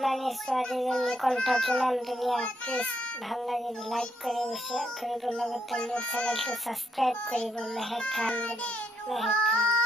মানে ছোৱালীজনী কণ্ঠটো নাম ধুনীয়া। প্লিজ ভাল লাগিলে লাইক কৰিব, শ্বেয়াৰ কৰিব, লগতে মোৰ চেনেলটো ছাবস্ক্ৰাইব কৰিব। মেহেক খান বুলি, মেহেক খান।